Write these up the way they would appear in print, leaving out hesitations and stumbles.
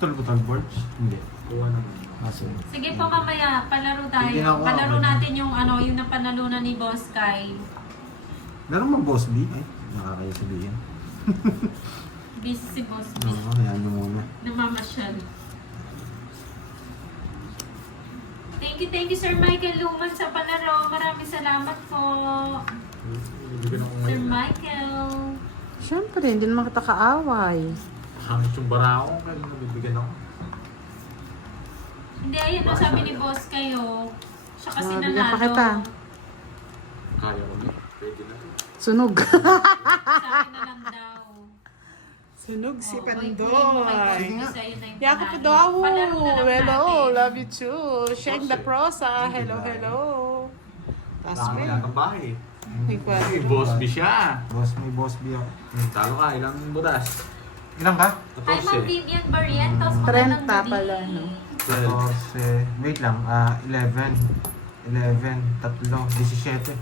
Putol-putol boards? Hindi. Kuha naman. Sige po mamaya, palaro tayo. Hindi na ako, Palaro okay. natin yung ano, yung napanalunan ni Boss Kai. Meron bang Boss B? Ay, nakakaya sabihin. Busy si Boss B. Oo, hayaan nyo muna. Namamasyal. Thank you Sir Michael Luman sa palaro. Maraming salamat po. Bibigyan ako Sir ngayon. Michael. Siyempre, hindi naman kita kaaway. Hangit yung bara ako, kaya nabibigyan ako. Hindi, ayun na sabi ni Boss kayo. Siya kasi Bigyan pa kita. nanalo. Kaya ko na. Pwede na. Sunog. Sabi na lang daw. Sunog si Oh, Pandoy. Yako Yako po daw. Hello, Hello, love you too. Sheng the prosa. Hello, hello. Baka Tasmin. wala ng bahay. May Ay, kwento. boss B siya. May Boss B ako. Talo ka, ilang butas? Ilan ka? Hi, Ma'am 14. Vivian Barrientos. 30 pala, no? 14. Wait lang. 11. 11. Tatlo. 17.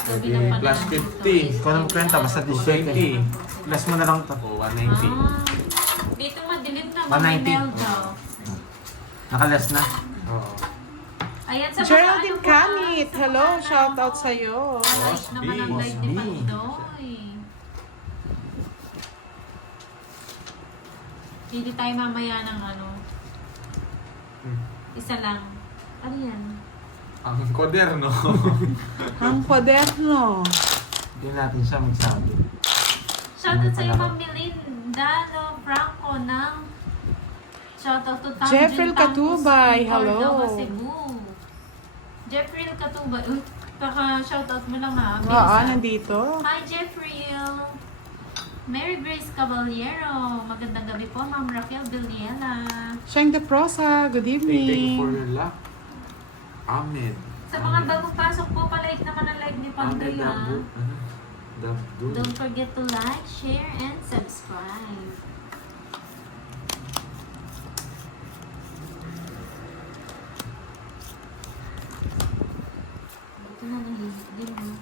Sabi ng Pwede plus panalo. 50. Ikaw nang kwenta, basta 17. 20. Plus mo na lang to. O, 190. Dito madilim na 190. Melda. Nakalas na. Oo. Ayan sa mga Geraldine ano po, Kamit. sa Hello, mga shout ano, out sa'yo. Like naman ang Boss live ni B. Pandoy. Hindi tayo mamaya ng ano. Isa lang. Ano yan? Ang kwaderno. Ang kwaderno. Hindi natin siya magsabi. Shoutout sa'yo, Ma'am Melindano Franco ng shoutout to Tanjin Jeffrey Katubay, hello. Cordova, Cebu. Jeffrey Katubay. Uy, shoutout mo lang ha. Oo, Bisa. nandito. Hi, Jeffrey. Mary Grace Caballero. Magandang gabi po, Ma'am Rafael Villiela. Sheng the prosa. Good Thank you for evening. your luck. Amen. Sa mga bagong pasok po, palike naman ang live ni Pandoy Amen, ha. Dabdul. Don't forget to like, share, and subscribe. Ito na nahihigil mo.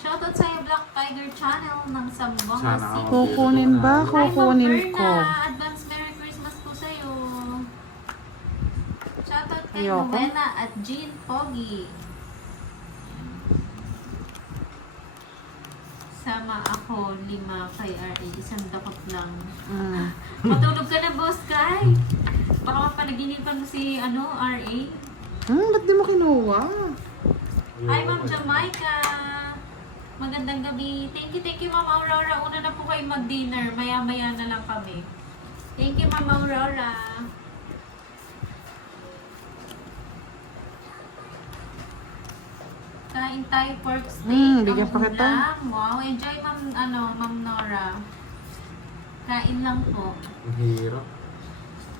Shoutout sa Black Tiger Channel ng Zamboanga Sana City. Kukunin ba? Hi, Ma'am Kukunin Berna. ko. Advance Merry Christmas po sa'yo. Shoutout kay Ayoko. Novena at Jean Pogi. Sama ako 5 kay RA. Isang dakot lang. Matulog ka na, Boss Kai. Baka mapanaginipan mo si RA. Ba't di mo kinuha? Hi, Ma'am Jamaica. Magandang gabi. Thank you, Ma'am Aurora. Una na po kayo mag-dinner. Maya-maya na lang kami. Thank you, Ma'am Aurora. Kain tayo pork steak. bigyan ang pa kita. ulam. Wow, enjoy, Ma'am Nora. Kain lang po. Ang hirap.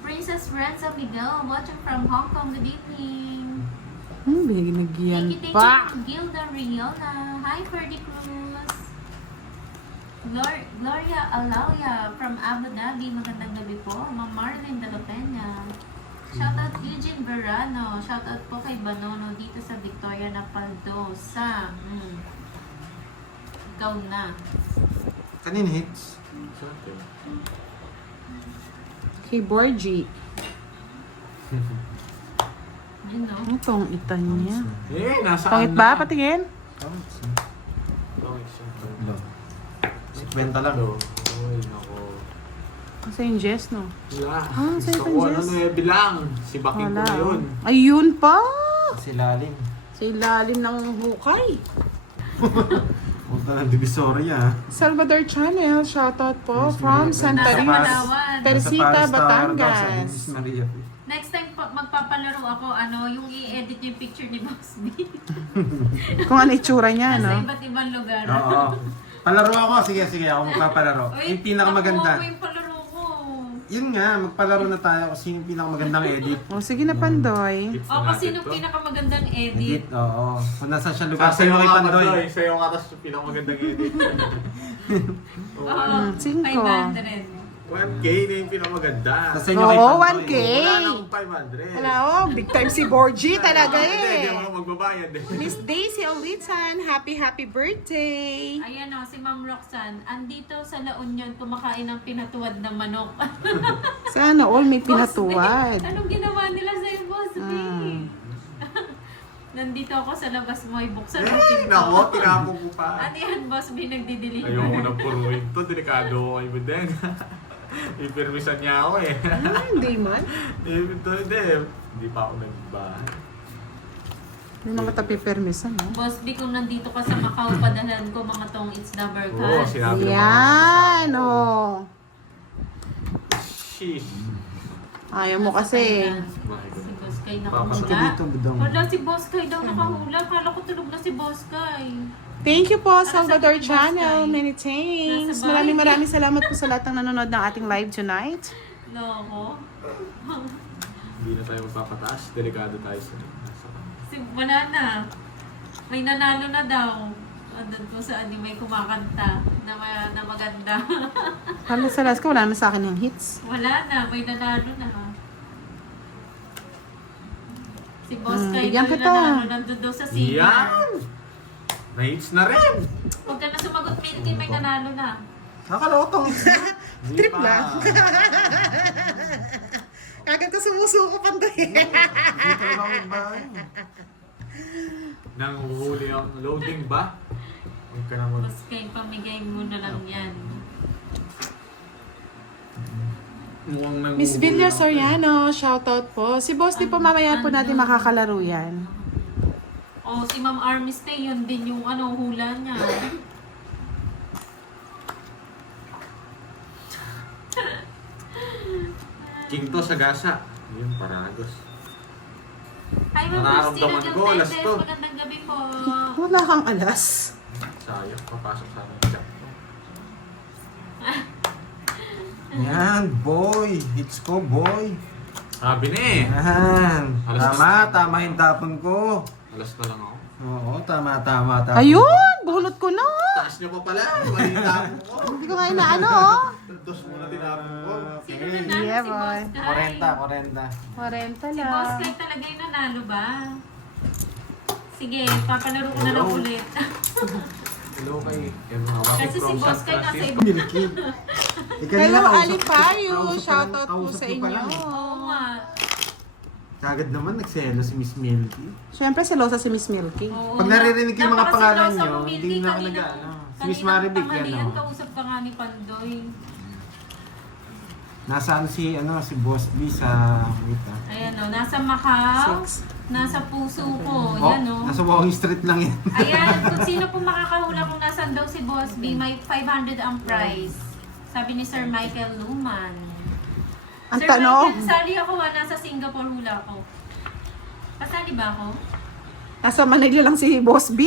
Princess Renza Miguel, watching from Hong Kong. Good evening. Binigyan Thank you, pa. Gilda Riona. Hi, Ferdy Cruz. Gloria Alauya from Abu Dhabi. Magandang gabi po. Ma'am Marlene de la Peña. Shoutout Eugene Verano. Shoutout po kay Banono dito sa Victoria na Paldosa. Ikaw na. Kanina hits? Sa akin. Keyboard G. Yun no? Itong itan niya. Nasaan Pangit ba? Patingin? Tatlo. 50 lang. Ay, nako. Kasi yung Jess, no? Wala. sa'yo Gusto yung ko, Jess? 9 lang. Si Baking ko Wala. na yun. Ayun pa! Kasi lalim. Sa ilalim ng hukay. Punta ng Divisoria. Salvador Channel, shoutout po from Santa Nasa Rita, Palawan. Teresita, Sa Paris Tower daw, sa Batangas. Dennis Maria. Next time magpapalaro ako, yung i-edit yung picture ni Boss B. Kung ano itsura niya, Nasa no? iba't ibang lugar. Oo. Palaro ako. Sige, ako magpapalaro. Uy, Yung pinakamaganda. nakuha ko yung palaro ko. Yun nga, magpalaro na tayo kasi yung pinakamagandang edit. O, sige na, Pandoy. O, kasi nung pinakamagandang edit. Edit, oo. Kung nasa siya lugar, Sasayo sa'yo kay ka Pandoy. Pandoy. Sa'yo ka, tapos pinakamagandang edit. Oo, Cinco. 500. 1K na yung pinakamaganda. Sa inyo Oo, kay Pandoy. 1K. Wala nang 500. Wala, oh, big time si Borgie talaga Hindi eh. ako magbabayad eh. Miss Daisy Olitan, happy birthday. Ayan o, si Ma'am Roxanne, andito sa La Union, kumakain ng pinatuwad na manok. Sana all may Boss pinatuwad. B, anong ginawa nila sa'yo, Boss B? Nandito ako sa labas mo, ibuksan ang Eh, pinto. nako, tinapon ko pa. Ano yan, Boss B, nagdi-deliver? Ayoko na puruin to, delikado ko kayo din. Ipirmisan niya ako eh. Hindi man. Hindi pa ako nagbahay. Hindi naman tayo pipermisan, no? Boss B, kung nandito ka sa Macau, padalhan ko mga tong It's the Oo, Barcas. sinabi ng mga Yan, oh. Sheesh. Ayaw mo kasi. Si Boss Kay Papasok nakahula. dito, budong. Wala, si Boss Kay daw nakahula. Kala ko tulog na si Boss Kay. Thank you po, Salvador sabi ni Boss Channel. Tay? Many thanks. Nasa bahay. Maraming salamat po sa lahat ng nanonood ng ating live tonight. Loko. Hindi na tayo magpapataas. Delikado tayo sa Wala na. May nanalo na daw. Andun kung saan may kumakanta na maganda. Halos sa last ko, wala naman sa akin yung hits. Wala na. May nanalo na. Si Boss Kay bigyan daw yung kita. nanalo. Nandun daw sa Sima. Yan! Na-hits na rin! Huwag ka na sumagot, Milky. May nanalo na. Nakalotong. Hindi Trip pa. lang. Kagad ka sumusuko, Pandoy. Hindi talaga ako magbahay. Nang huli ang loading ba? Huwag ka na mag... Boss Kay, pamigay mo na lang yan. Mukhang nang Miss Villa Soriano, shoutout po. Si Boss, di po mamaya po natin makakalaro yan. Oh, si Ma'am Armiste, yun din yung hula niya. King to sa gasa. Yun, paragos. Hi, Ma'am Nararamdaman Christina ko, alas Gilmendes. to. Magandang gabi po. Wala kang alas. Sayang, papasok sa akin chat. Yan, boy. Hits ko, boy. Sabi na eh. Yan. Alas- Tama yung tapon ko. Alas na lang ako. Oo, tama. Ayun! Bunot ko na! Taas niyo pa pala. Mali tapon ko. Hindi ko nga inaano, oh. Dos muna tinapon ko. Sino nanalo? Yeah, si boy. Boss Kay. 40. 40 Si Boss Kay talaga yung nanalo ba? Sige, papalaro ko na lang ulit. Hello kay mga wakit Kasi si from Boss San Kay nasa Francisco. iba. Milky. Hello, Alipayo. Shoutout po kausap sa niyo pa inyo. lang. Oo nga. Kagad naman nagselo si Miss Milky. Siyempre, selosa si Miss Milky. Oo Pag nga. naririnig yung mga Napaka pangalan seryoso nyo, mo, Milky. hindi na ako Kanina- nag-ano. Si Miss kaninang Maribig, tanghalian, ano. kausap ka nga ni Pandoy. Nasaan si Boss B sa wait ah. Ayan o, nasa Macau. Six. Nasa puso ko. Oh, Yan o. nasa Walking Street lang yan. Ayan, kung sino po makakahula kung nasan daw si Boss B, may 500 ang prize. Sabi ni Sir Michael Luman. Ang Sir tanong, Michael, sali ako nasa Singapore hula ko. Pasali ba ako? nasa Manila lang si Boss B.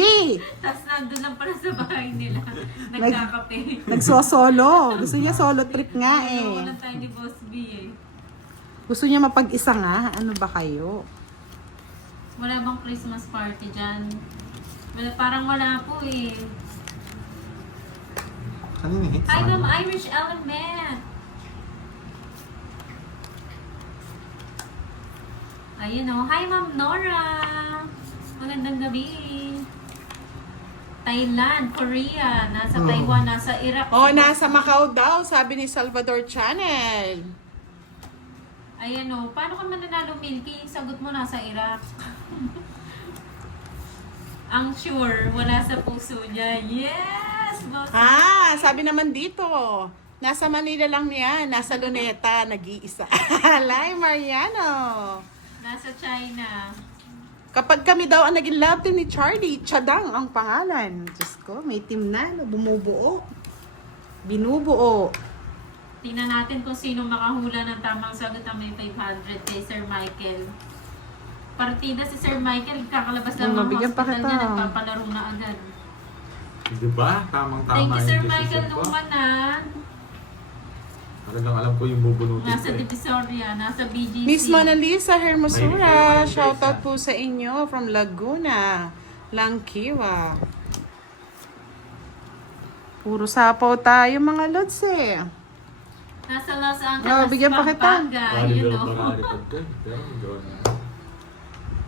Tapos nandun lang pala sa bahay nila. Nagkakape. Nagsosolo. Gusto niya solo trip nga Ayoko eh. lang tayo ni Boss B eh. Gusto niya mapag-isa nga. Ano ba kayo? Wala bang Christmas party dyan? Parang wala po eh. Kanina hits? Hi, Ma'am Irish Element. Ayun o. Hi, Ma'am Nora. Magandang gabi. Thailand, Korea, nasa Taiwan, nasa Iraq. Oh, nasa Macau daw, sabi ni Salvador Channel. Ayan o. Paano ka mananalo, Milky? Sagot mo nasa Iraq. Ang sure, wala sa puso niya. Yes! Boss. Ah, sabi naman dito. Nasa Manila lang niya, nasa Luneta, nag-iisa. Lai Mariano. Nasa China. Kapag kami daw ang naging love team ni Charlie, Chadang ang pangalan. Diyos ko, may team na, no? Bumubuo. Binubuo. Tingnan natin kung sino makahula ng tamang sagot ang may 500 kay Sir Michael. Partida si Sir Michael, kakalabas lang ng Mabigyan pa hospital kita. niya, nagpapalaro na agad. Di ba? Tamang-tama Thank you Sir yung Michael decision ko. Luman na. Talagang alam ko yung bubunutin Nasa ko eh. Divisoria, nasa BGC. Miss Mona Lisa Hermosura, Mahilig kayo, shoutout Lisa. po sa inyo from Laguna, Langkiwa. Puro sapaw tayo mga lods eh. Nasa saan ka Oh, mas bigyan pa kita. pampagay, you know. Makalipad ka. Pero gawin na.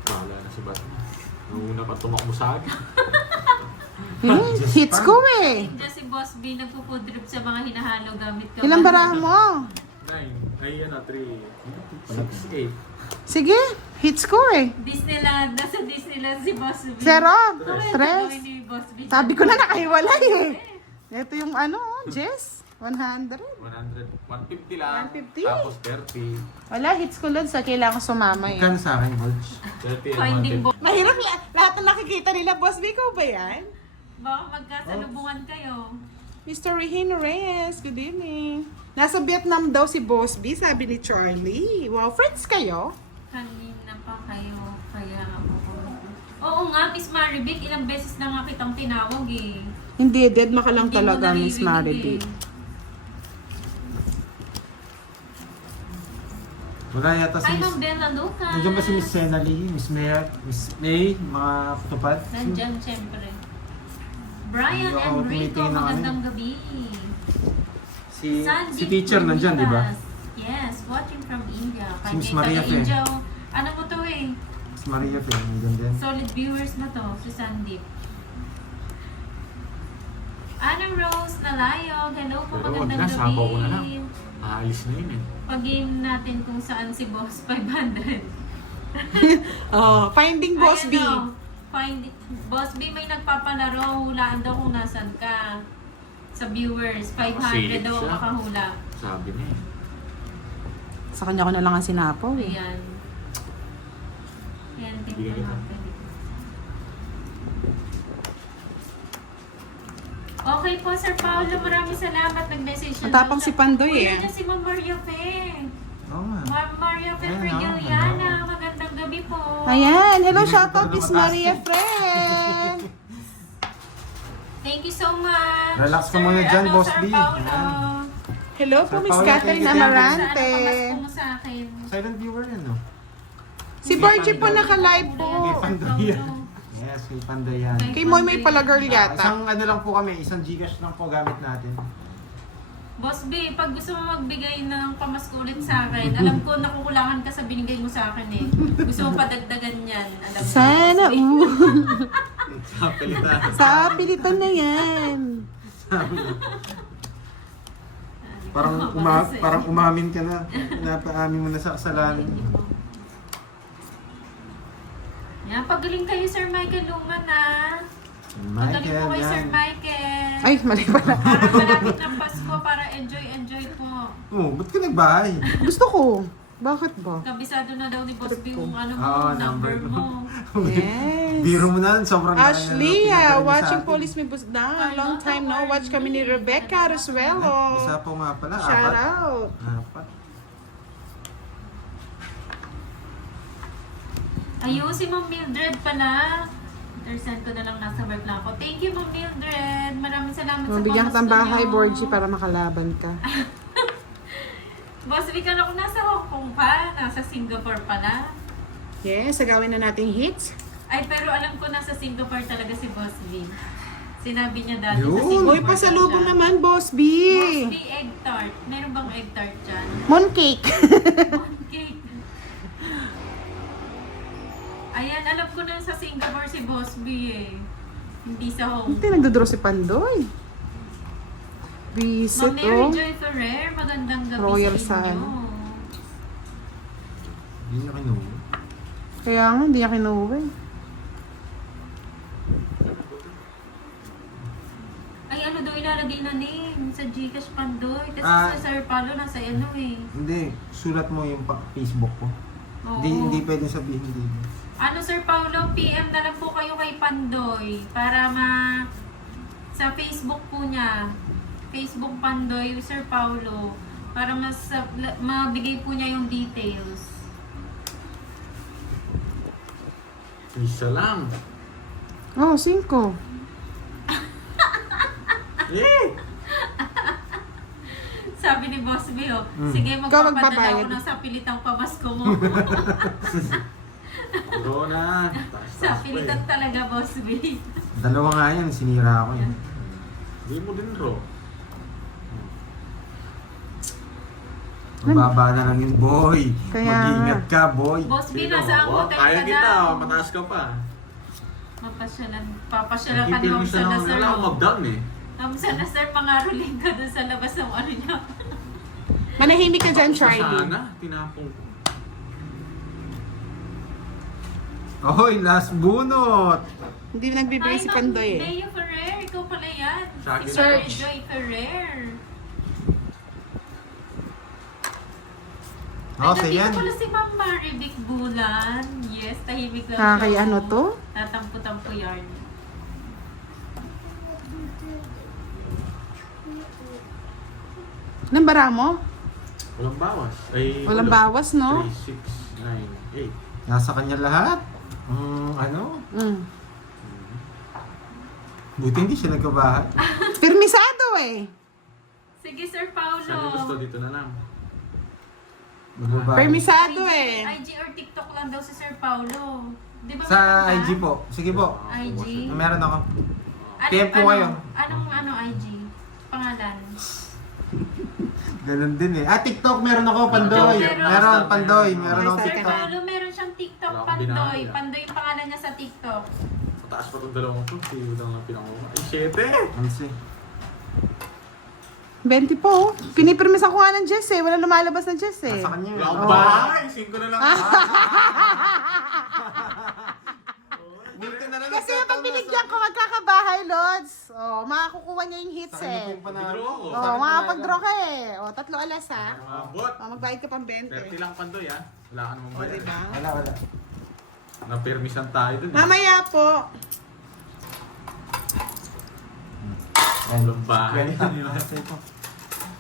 Wala na si Batman. Nung una pa tumakbo sa akin. Hits ko eh. Diyan si Boss B nagpo-food trip sa mga hinahalo gamit ka. Ilang barahan mo? 9. Ay, yan na. 3. 6, 8. Sige, hits ko eh. Disneyland. Nasa Disneyland si Boss B. Zero, Bakit tres. gagawin ni Boss B? Sabi ko na nakahiwalay eh. Ito yung ano, Jess, 100. 100. 150 lang. 150. Tapos 30. Wala, hits ko lang sa kailangan sumama eh. Magkano sa akin, Bulge? 30 Finding and 150. Boss. Mahirap lahat na nakikita nila, Boss B, ko ba yan? Baka magkasalubungan kayo. Mr. Regine Reyes, good evening. Nasa Vietnam daw si Boss B, sabi ni Charlie. Wow, friends kayo? Kanina pa kayo, kaya ako. Oo nga, Miss Marivic, ilang beses na nga kitang tinawag eh. Hindi, dead ma ka lang Hindi mo talaga, Miss naririnig Marivic. eh. Wala yata si Hi, Miss... Ma'am Bella Lucas. Nandiyan ba si Miss Senali, Miss May, mga tupad? Nandyan, syempre. Brian Hindi ako and Rico, tumitingin na magandang gabi. Si Sandeep si teacher nandiyan, di ba? Manilas. Yes, watching from India. Si Miss Maria Fe. India, ano mo to eh? Miss Maria Fe, nandiyan din. Solid viewers mo to, si Sandeep. Anna Rose Nalayog, hello po, Pero wag magandang na, gabi. sabaw ko na lang. Aalis na yun eh. Pag-game natin kung saan si Boss 500. Oh, Finding Boss B. Ayan o, Boss B may nagpapalaro, hulaan daw kung nasan ka. Sa viewers, 500 Silip daw siya. makahula. Sabi niya eh. Sa kanya ko na lang ang sinapaw eh. Ayan. Ayan, Bigyan tingnan kita. natin. Okay po, Sir Paolo, maraming salamat. Nag-message siya. Matapang si Pandoy eh. Nandiyan si Ma'am Maria Fe. Oo nga. Ma'am Maria Fe Ayan, Frigiliana. Magandang gabi po. Ayan, hello, Hindi shout ko out pa Miss napataas Maria eh. Friend. Thank you so much. Relax ka muna dyan, Boss Sir B. Paolo. Ayan. Hello po, Sir Miss Paolo, Catherine thank you. Amarante. Sana pamasko mo sa akin. Silent viewer yan, no? Si Borgie po naka-live po. May Pandoy yan. Yes, may Pandoy yan. Kay Moy may palagirl yata. Isang ano lang po kami, isang Gcash lang po gamit natin. Boss B, pag gusto mo magbigay ng pamasko ulit sa akin, alam ko nakukulangan ka sa binigay mo sa akin eh. Gusto mo padagdagan yan. Alam mo, Sana Boss B. Sa pilitan. Sa pilitan na yan. Parang umamin ka na. Napaamin mo na sa kasalanan. Yan, pagaling kayo Sir Michael Luman ah. Pagaling po kay Sir yan. Michael. Ay, mali pala. Para malapit ng Pasko, para enjoy po. Oh, ba't ka nagbahay? Gusto ko. Bakit ba? Kabisado na daw ni Boss B kung ano mo, Oo, number number mo. Yes. Biro mo na, sobrang Ashley, pinaparinig watching sa atin. Police May Busdang. Long time no watch kami ni Rebecca Rosuelo. Isa po nga pala, Shout apat. out. Apat. Ayun, si Ma'am Mildred pala. Send ko na lang nasa work lang ako. Thank you, Ma'am Mildred. Maraming salamat sa Mabigyan pamasko kitang bahay, niyo. Borgie, para makalaban ka. Boss B, kala ko nasa Hong Kong pa. Nasa Singapore pala. Yes, sagawin na nating hits. Ay, pero alam ko nasa Singapore talaga si Boss B. Sinabi niya dati sa Yun. Singapore. Uy, pasalubong siya. naman, Boss B. Boss B, egg tart. Meron bang egg tart dyan? Mooncake. Cake. Ayan, alam ko na sa Singapore si Boss B eh. Hindi sa Hong Hindi, Kong. nagdodraw si Pandoy. Ma'am Reset, Mary oh. Joy Ferrer, magandang gabi Royal sa inyo. Sun. Hindi niya kinuha. Kaya nga, hindi niya kinuha eh. Ay, ano daw ilalagay na name sa Gcash Pandoy? Kasi Ah. sa Sir Paulo nasa ano eh. Hindi, sulat mo yung Facebook ko. Oo. Hindi pwedeng sabihin dito. Ano Sir Paulo, PM na lang po kayo kay Pandoy para sa Facebook po niya. Facebook Pandoy, Sir Paulo, para mabigay po niya yung details. Isa lang. Oh, 5. Eh! Sabi ni Boss B, oh, Mm. sige, Ikaw magpapadala magbabayad. ako ng sa pilitang pamasko mo. Corona. Sa pilitan talaga, Boss B. Dalawa nga yan, sinira ko yun. Hindi mo din, Ro. Mababa na lang yung boy. Kaya Mag-iingat ka, boy. Boss B, Tingnan nasa mo, hotel kaya ka kita, daw. mataas ka pa. Papasyalan ka ni Ma'am Ipipirmisa na Salazar. wala akong mag-down eh. Ma'am Salazar, pangaruling ka doon sa labas ng ano niya. manahimik ka dyan, Charlie. Sana, tinapong ko. Hoy, last bunot. Hindi nagbibigay si Pandoy eh. Leo Ferrer, ikaw pala yan. Sa akin Si na. Sir Joy Ferrer. Oh, Ay, yan. nandito pala si Ma'am Marivic Bulan. Yes, tahimik lang Kay ano to? Tatampo-tampo yarn. Nang bara mo? Walang bawas. Ay, Walang bawas, no? 3, 6, 9, 8. Nasa kanya lahat. Ano? Mm. Buti hindi siya nagkabahan. Permisado eh. Sige, Sir Paulo. Saan gusto dito na lang? Nagbabahan. Permisado eh. IG or TikTok lang daw si Sir Paulo. Di ba Sa meron ka? IG po. Sige po. IG? Meron ako. PM po kayo. Anong IG? Pangalan? Ganun din eh. TikTok meron ako, Pandoy. Meron, Pandoy. Meron ako Sir TikTok. Paulo, meron siyang TikTok, Wala akong Pandoy. binahagi, ah. Pandoy yung pangalan niya sa TikTok. Mataas pa itong dalawang to. Siyo lang ang pinanguha. Ay, 7! Ano siya? 20 po. Pinipirmisan ko nga ng Jess eh. Wala lumalabas na Jess eh. Nasa kanya. Wala akong Oh. bahay! 5 na lang. Buti na lang Kasi nagkataon pag na binigyan ko magkakabahay, Lods. Oh, makakukuha niya yung hits Sa kanya eh. pong panalo. Withdraw ko. Oh, makakapag-draw ka eh. Oh, 3 alas ha. Abot! Oh, magbayad ka pang 20. 30 lang Pandoy ah. Wala ka naman Oh, bayad. diba? Wala. Napermisan tayo dun. Mamaya po. Walang bahay.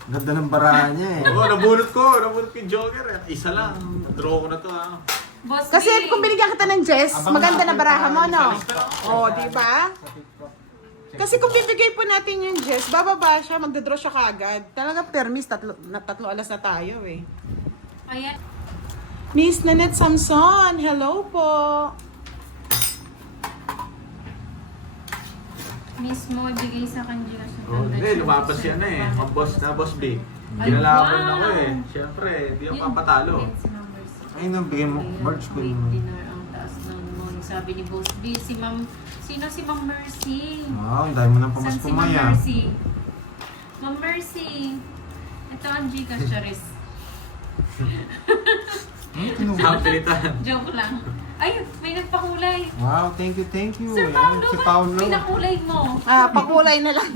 Ganda ng barahan niya eh. Oo, nabunot ko yung Joker eh. Isa lang. Draw ko na to ah. Boss Kasi B, kung binigyan kita ng Jess, Abang maganda na natin baraha mo, pa, no? Isa lang. Oh, di ba? Sa TikTok. Kasi kung bibigay po natin yung Jess, bababa siya, magdadraw siya kaagad. Talaga permis, tatlo alas na tayo eh. ayan. Miss Nanette Samson, hello po. Mismo, ibigay sa kanya sa Oh, hindi, lumabas yan eh. Ang boss na boss B. Kinalaban wow. ako eh. Siyempre, di ako papatalo. Ay, bigyan mo. Merge ko Wait, naman. dinner ang taas ng moon. Sabi ni Boss B, si Ma'am, sino si Ma'am Mercy? Wow, ang dami mo ng Saan pamas si Ma'am pumaya. Mercy? Ma'am Mercy. Ito ang Gcash, Charis. Sa pilitan. Joke lang. Ay, may nagpakulay. Wow, thank you, thank you. Sir Yan, Paulo, si ba't Paulo. pinakulay mo? Pakulay na lang.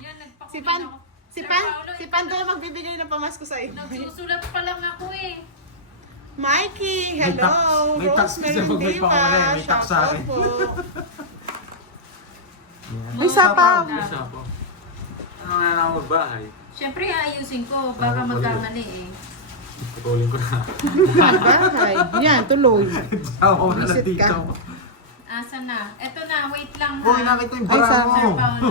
Yan, nagpakulay si Pan, ako. si Sir Pan, Paulo, si Pandoy magbibigay ng pamasko sa'yo. Nagsusulat pa lang ako eh. Mikey, May hello. may tax kasi pag may pakulay, may tax sa akin. po. Yan. May sapaw. Isa po. Ano nga na ako magbahay? Siyempre, ayusin ko. Baka magkamali eh. Putulin ko na. Bahay. Yan, tuloy. Ako na lang Visit ka. dito. Asa na? Eto na, wait lang ha. Hoy, nakita yung Ay, bara sa- mo. Sir Paulo.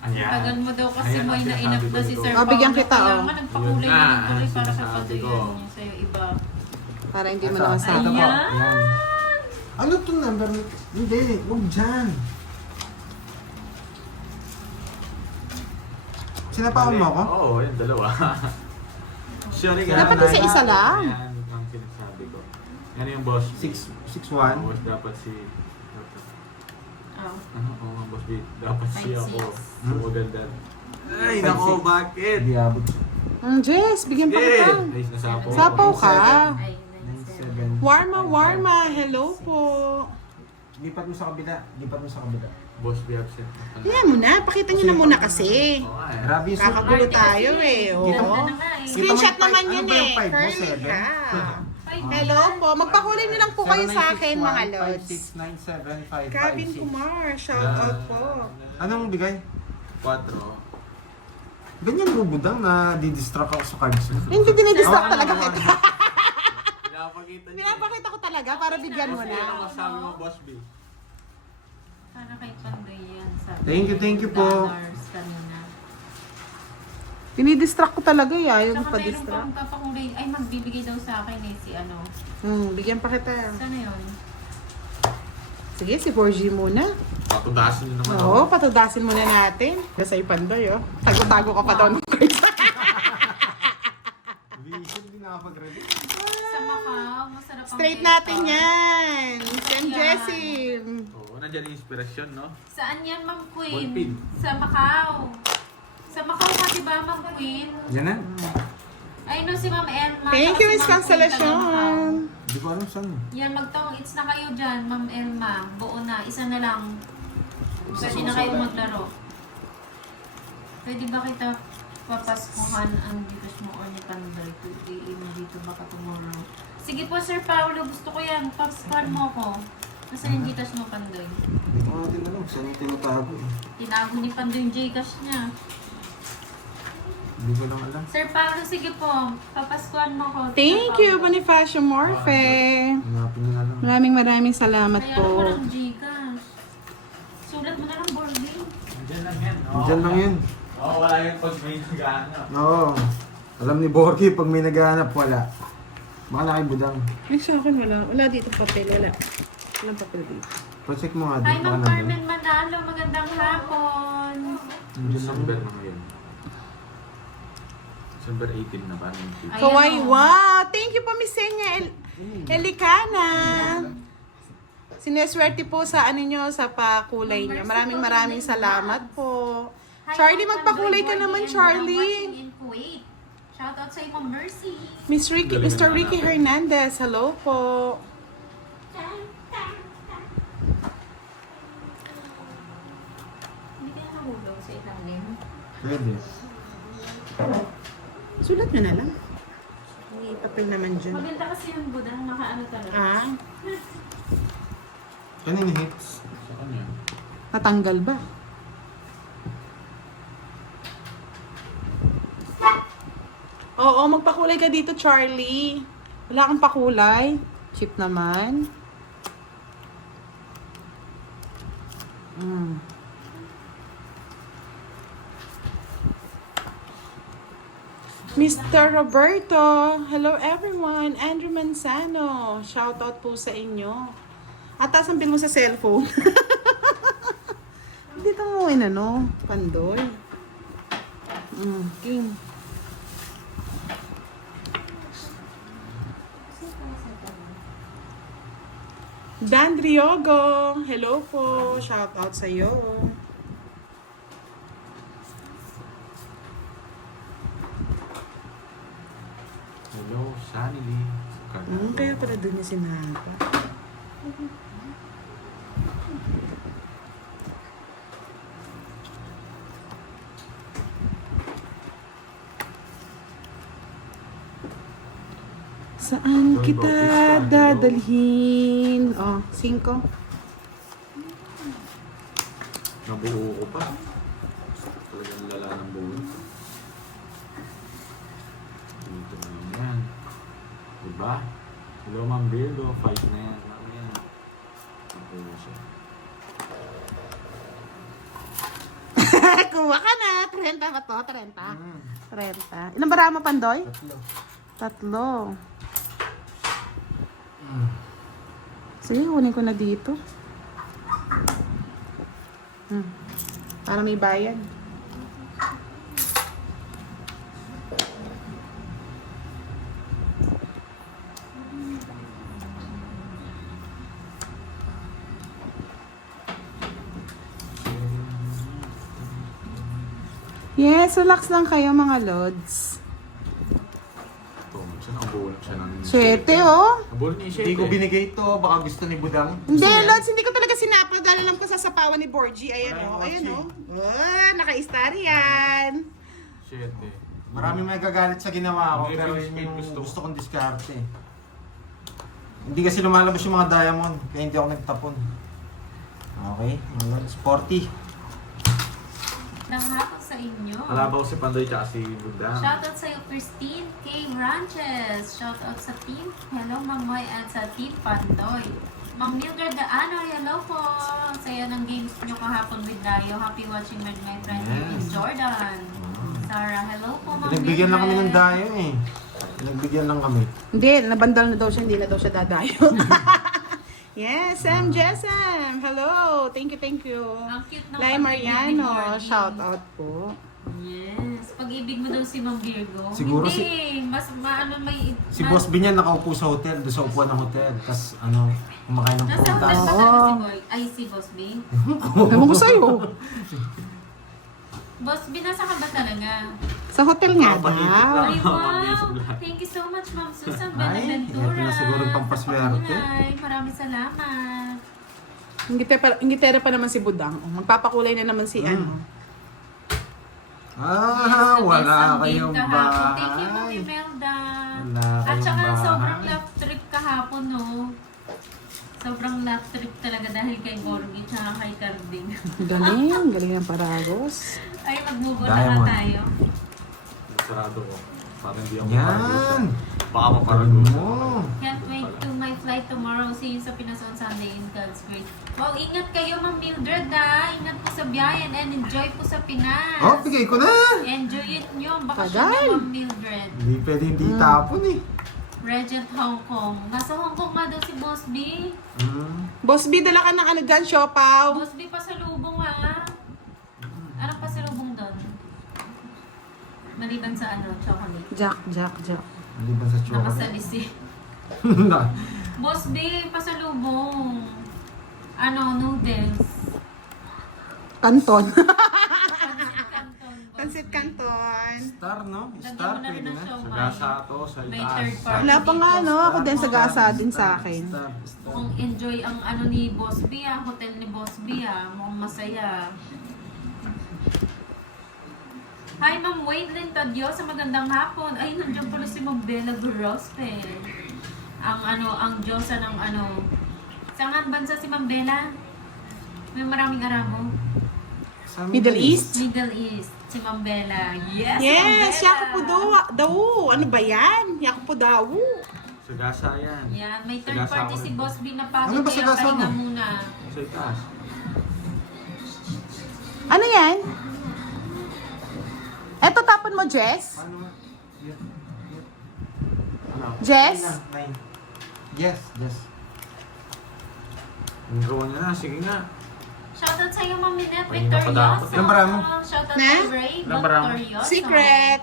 Ayan. Tagal mo daw kasi Ayan mo ang na-inap sinasabi daw si ko Sir dito. Oh, bigyan kita, Kaya oh. nga, nagpakulay Yun na na, ng tuloy para sinasabi kapatuyan ko. niya sa'yo iba. Para hindi mo Ito, naman ito sa po. Ayan. Yan. Ano to number? Hindi, huwag dyan. Sinapakan mo ako? Oo, yung dalawa. Sorry nga. Dapat isa-isa lang. Yan ang sinasabi ko. Yan yung boss. 6-1. Boss dapat si... Oh. Ano? Oo, nga, boss B. Dapat si 5-6. ako. Hmm? Maganda. Ay, 5-6. nako, bakit? Hindi abot. Jess, bigyan pa kita. Ay, nasapaw. Sapaw ka. Ay, 9-7. Warma, hello po. Lipat mo sa kabila. Lipat mo sa kabila. Boss B absent. Yan mo na, pakita nyo na muna kasi. Oo nga eh. Grabe yung Kakagulo tayo eh. Kita mo? Oo. na nga eh. Screenshot Kita mo yung naman five. yun Ano ba yung eh. five mo, Curly seven? ka. Five. Hello po, magpakulay nyo lang po kayo sa akin mga lods. 0961 Kevin 557 Kumar, shout out po. Anong bigay? 4. Ganyan bubudang na didistract ako sa cards mo. Hindi dinidistract Oo, talaga ano, kita. Pinapakita niya. Pinapakita ko talaga para bigyan mo Boss B, ano na. masabi mo, Boss B? Para kay Pandoy yan. Sabi Thank you po. $1 kanina. Dinidistract ko talaga eh, ayaw mo Saka pa meron distract. pang papakulay. Ay, magbibigay daw sa akin eh si ano. Bigyan pa kita. Sana yun? Sige, si 4G muna. Patudasin niyo naman. Oo, patudasin muna natin. Kasi Pandoy, oh. Tago-tago ka pa daw ng cards. nakapag-ready. Sa Macau, masarap ang Straight egg natin tart. yan. Sam Yan. Jessie. Oo, nandyan yung inspirasyon, no? Saan yan, Ma'am Ballpin. Queen? Sa Macau. Sa Macau ka, di ba, Ma'am Queen? Yan na. Ay, no, si Ma'am Elma. Thank tsaka you, si Miss Ma'am Queen, taga Macau. Constellation. Hindi ko alam saan. Yan, magtong-its na kayo dyan, Ma'am Elma. Buo na, isa na lang. Pwede na Isa kayong susunod. maglaro. Pwede ba kita papaskuhan ang ditos mo or ni Panday? Pwede mo dito baka tomorrow. Sige po, Sir Paolo. Gusto ko yan. Papaskuhan mo ako. Nasaan yung ditos mo, Panday? Hindi ko natin alam. Saan yung tinatago eh. Tinago ni Panday yung Gcash niya. Hindi ko lang alam. Sir Paolo, sige po. Papaskuhan mo ako. Sir Thank Paolo. you, Bonifacio Morfe. Hanapin nyo na lang. Maraming salamat Kaya mo po. lang Gcash. Sulat mo na lang boarding. Nandyan lang yan. Diyan lang yun. Oo, wala yung pag may nag-ano. Oo. Alam ni Borgie, pag may naghahanap, wala. Baka na kay Budang. Ay, sa akin wala. Wala dito papel. Wala. Walang papel dito. Pacheck mo nga Hi, dito. Ma'am Carmen Manalo. Magandang hapon. Diyan lang. December na ngayon. December 18 na, paano yung tip? Ayan, Kawai, oh. wow! Thank you po, Miss Senya Elicana. Sineswerte po sa ano nyo, sa pakulay nyo. Maraming salamat po. Hi, Charlie, Ma'am magpakulay ka Pandoy naman, Gordy and Charlie. watching in Kuwait. Shoutout sa Ma'am Mercy. Miss Ricky, Galing Mr. naman Ricky natin. Hernandez, hello po. Hindi kaya nahulog sa ilalim. Pwede. Sulat nyo na lang. May papel naman dyan. Maganda kasi yung budang nakaano talaga. Ah, Kanina hits. Sa kanya. natanggal ba? Oo, magpakulay ka dito, Charlie. Wala kang pakulay. Cheap naman. Mm. Mr. Roberto, hello everyone. Andrew Manzano, shoutout po sa inyo. At taas ang bill mo sa cellphone. Dito mo inano, Pandoy. King. Dan Driogo, hello po. Shoutout sa iyo. Hello, Sunny Lee. Kaya pala doon niya sinapa. Saan kita dadalhin? Oh, 5. Nabuo ko pa. Talagang lala ng buo. Dito na lang yan. Diba? Hello, Ma'am Bildo. 5 na yan. Ma'am yan. Nabuo siya. Kuha ka na. 30 ba to? 30? 30. Ilang bara mo, Pandoy? 3. Sige, kunin ko na dito. Para may bayad. Yes, relax lang kayo mga lods. Ito, siya nakabuo siya ng... 7, oh. Nabuo niya yung Hindi ko 7. binigay ito. Baka gusto ni Budang. Hindi, lods, hindi ko talaga sinapag. Dahil lang ko sa sapawan ni Borgie. Ayan, oh. Marami Ayan, oh. watching. Oh, naka-star yan. 7. Marami may gagalit sa ginawa ko. Hindi, Pero fix yun me, yung gusto ko. gusto kong diskarte. Hindi kasi lumalabas yung mga diamond. Kaya hindi ako nagtapon. Okay. Sporty. Nang hapon sa inyo. Kalabaw si Pandoy tsaka si Budang. Shoutout sa iyo, Christine K. Ranches. Shoutout sa team. Hello, Ma'am Moy, at sa team Pandoy. Ma'am Mildred Daano, hello po. Saya ng games nyo kahapon with Dayo. Happy watching with my friend Yes. Jordan. Sarah, hello po, Ma'am Pinagbigyan lang kami ng Mildred. dayo eh. Pinagbigyan lang kami. Hindi, nabandal na daw siya. Hindi na daw siya dadayo. Yes, Sam Jessam. Hello. Thank you, thank you. Ang cute ng Lai pag-ibig ni Mariano, Morning. shout out po. Yes. Pag-ibig mo daw si Ma'am Virgo. Siguro Hindi. Mas maano may... Si Boss B niya nakaupo sa hotel, doon sa upuan ng hotel. Tapos ano, kumakain ng Nasa hotel prutas. ba Oo. talaga si Boy? Ay, si Boss B? Ewan ko sa'yo. Boss B, nasa ka ba talaga? Sa hotel nga Papahilig daw. lang. Ay, Mabilis wow! lang. Thank you so much, Ma'am Susan Ay, Benaventura. eto na siguro yung pampaswerte. Ay, maraming salamat. Ingitera pa naman si Budang. Oh, magpapakulay na naman si ano. Ah, Yes, wala ang kayong game kahapon. Thank you, bahay. Ma'am Imelda. Wala At kayong saka bahay. sobrang love trip kahapon, no? Sobrang love trip talaga dahil kay Borgie tsaka kay Carding. Galing ng Paragos. Ay, mag-move on na Diamond. nga tayo. Sarado ko. Para hindi ako Yan. maparagusan. Baka Parang maparagusan. mo. Can't wait to my flight tomorrow. See you sa Pinas on Sunday in God's grace. Wow, ingat kayo, Ma'am Mildred, ha? Ingat po sa biyahe and enjoy po sa Pinas. Oh, bigay ko na. Enjoy it nyo. Bakasyon Tagal. ni Ma'am Mildred. Hindi pwede hindi tapon eh. Regent Hong Kong. Nasa Hong Kong nga daw si Boss B. Boss B, dala ka ng ano dyan, siopaw. Boss B, pasalubong ha. Anong pasalubong doon? Maliban sa ano, chocolate. Jack. Hindi ba sa chocolate? Nakasalisi. Boss B, pasalubong. Ano, noodles. Kanton. Pansit Canton. Boss Pansit B. Canton. Star, no? Lagyan Star, mo na rin pwede ng na. Sa siomay. gasa to, sa May itaas. third party. Wala pa nga, no? Ako din sa gasa din sa Star, akin. Star. Mukhang enjoy ang ano ni Boss B hotel ni Boss B mukhang masaya. Hi Ma'am Waylin Tadyo sa magandang hapon. Ay, nandiyan pala si Ma'am Bella Gorospe. Ang Diyosa ng ano. Saan bansa si Ma'am Bella? May maraming aramo. Sa Middle East? Middle East. Si Ma'am Bella. Yes, Ma'am Yes, Bella. yako po daw. Ano ba yan? Yako po daw. Sa gasa yan. Yan, may third Sagasa party ako si rin. Boss B na Ano pagod ba kaya sagasa pahinga mo? muna. Sa itaas. Ano yan? Eto, tapon mo, Jess? Ano nga? Yeah. Ano? Jess? Nine. Yes, yes. Yung draw niya na. Sige nga. Shoutout sa'yo, Ma'am Minette Ay, napadakot Victorioso. eh. Ilang baramo? Shoutout Na? kay Ray Ilang baramo? Victorioso. Secret.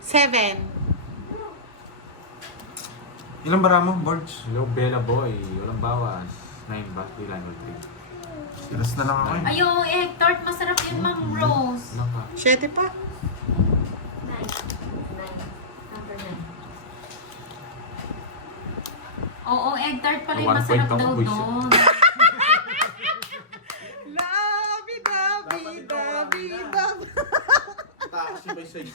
7. Ilang bara mo, Borge? Hello, Bella Boy. Walang bawas. 9 ba? Ilan o 3? Tiras na lang ako eh. Ayaw, egg tart. Masarap yun, Ma'am Rose. Ilan pa? 7 pa. Number 9. Oo, egg tart pala yung 1 masarap point ako, daw boys. doon. Love. Takas yung may size.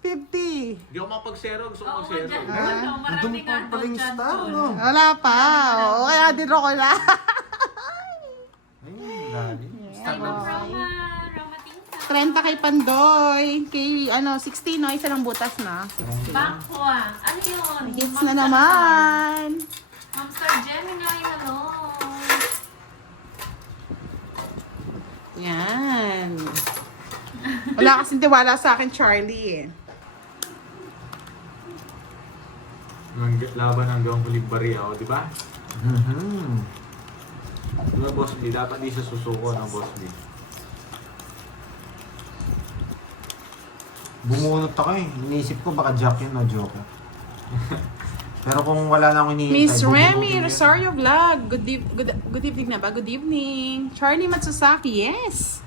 50. Hindi ako mapag-zero. Gusto ko Oo, mag-zero. dyan. Ah, Ano, marami nandun nga pa pala yung doon, star, dyan, no? Wala pa. Oo, kaya din ako na. Ayun, dali. Ay, Ma'am Roma. Roma Tinta. 30 kay Pandoy. Kay 60, no? Isa lang butas na. Bakwa. Ano yun? Hits Ma'am na Star. naman. Ma'am Star Gemini, hello. Yan. Wala kasing tiwala sa akin, Charlie eh. Laban hanggang huling bari ako, di ba? Mhm. Diba, Boss B? Dapat di siya susuko ng Boss B. Bumunot ako eh. Iniisip ko baka Jack yun o joke. Pero kung wala na akong hinihintay, Miss Remy bubunutin yun. Rosario Vlog. Good evening na ba? Good evening. Charlie Matsusaki, yes.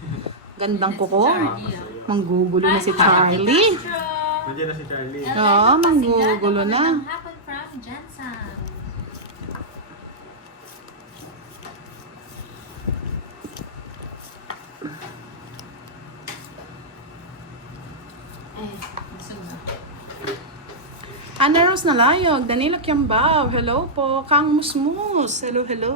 Gandang kuko. Charlie, ah. Manggugulo na si Hi, Charlie. Castro. Nandiyan na si Charlie. Oo, manggugulo na. Magandang hapon from Jensen. Busog na. Ana Rose Nalayog, Danilo Kiambao, hello po. Kang Musmus, hello, hello.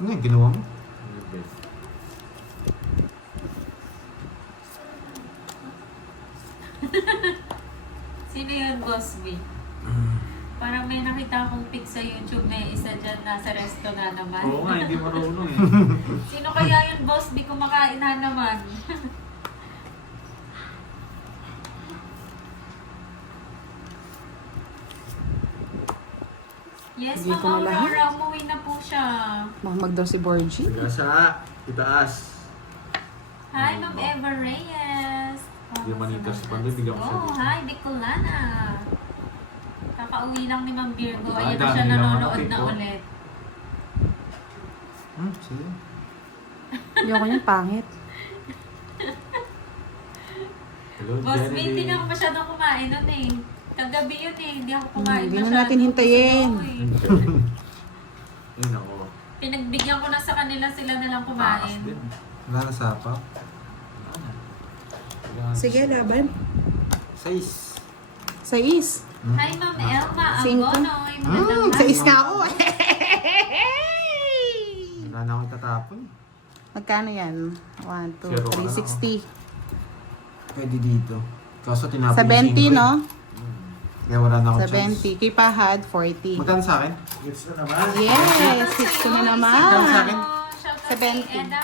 Ano yung ginawa mo? Sino yun, Boss B? Parang may nakita akong pic sa YouTube na yung isa dyan nasa resto na naman. Oo nga, hindi marunong eh. Sino kaya yun, Boss B, kumakain na naman? Yes, Bigay ko Ma'am na lahat. Aurora, umuwi na po siya. Mamag daw si Borgie. Sagasa, itaas. Hi, Ma'am Eva Reyes. Hindi man ito si Pandoy, bigyan ko siya Oh, dito. hi, Bicolana. Kakauwi lang ni Ma'am Virgo. Ay, Ayan na dami siya nilang nanonood manok, na eh, po. ulit. Sige. Ayoko niyan, pangit. Hello, Boss, Jenny. hindi nga ako masyadong kumain nun eh. Kagabi yun eh, hindi ako kumain Hindi na masyado. natin hintayin. Gusto ko eh. Ayun ako. Pinagbigyan ko na sa kanila, sila na lang Taas kumain. din. Wala na sapaw. Wala na. Kailangan- Sige, laban. 6. 6. Hi, Ma'am Elma Cinco. Agonoy. Magandang hapon. 6 nga ako. Wala na akong tatapon. Magkano yan? 1, 2, Zero ka 3, na, 60. Pwede dito. Kaso tinapon Sa yung 20, 5 no? Kaya wala na akong Sa 20. Kay Pahad, 40. Magkano sa akin? Gets na naman. Yes, 6 ko na naman. Magkano sa akin? Shout out 70. kay Eda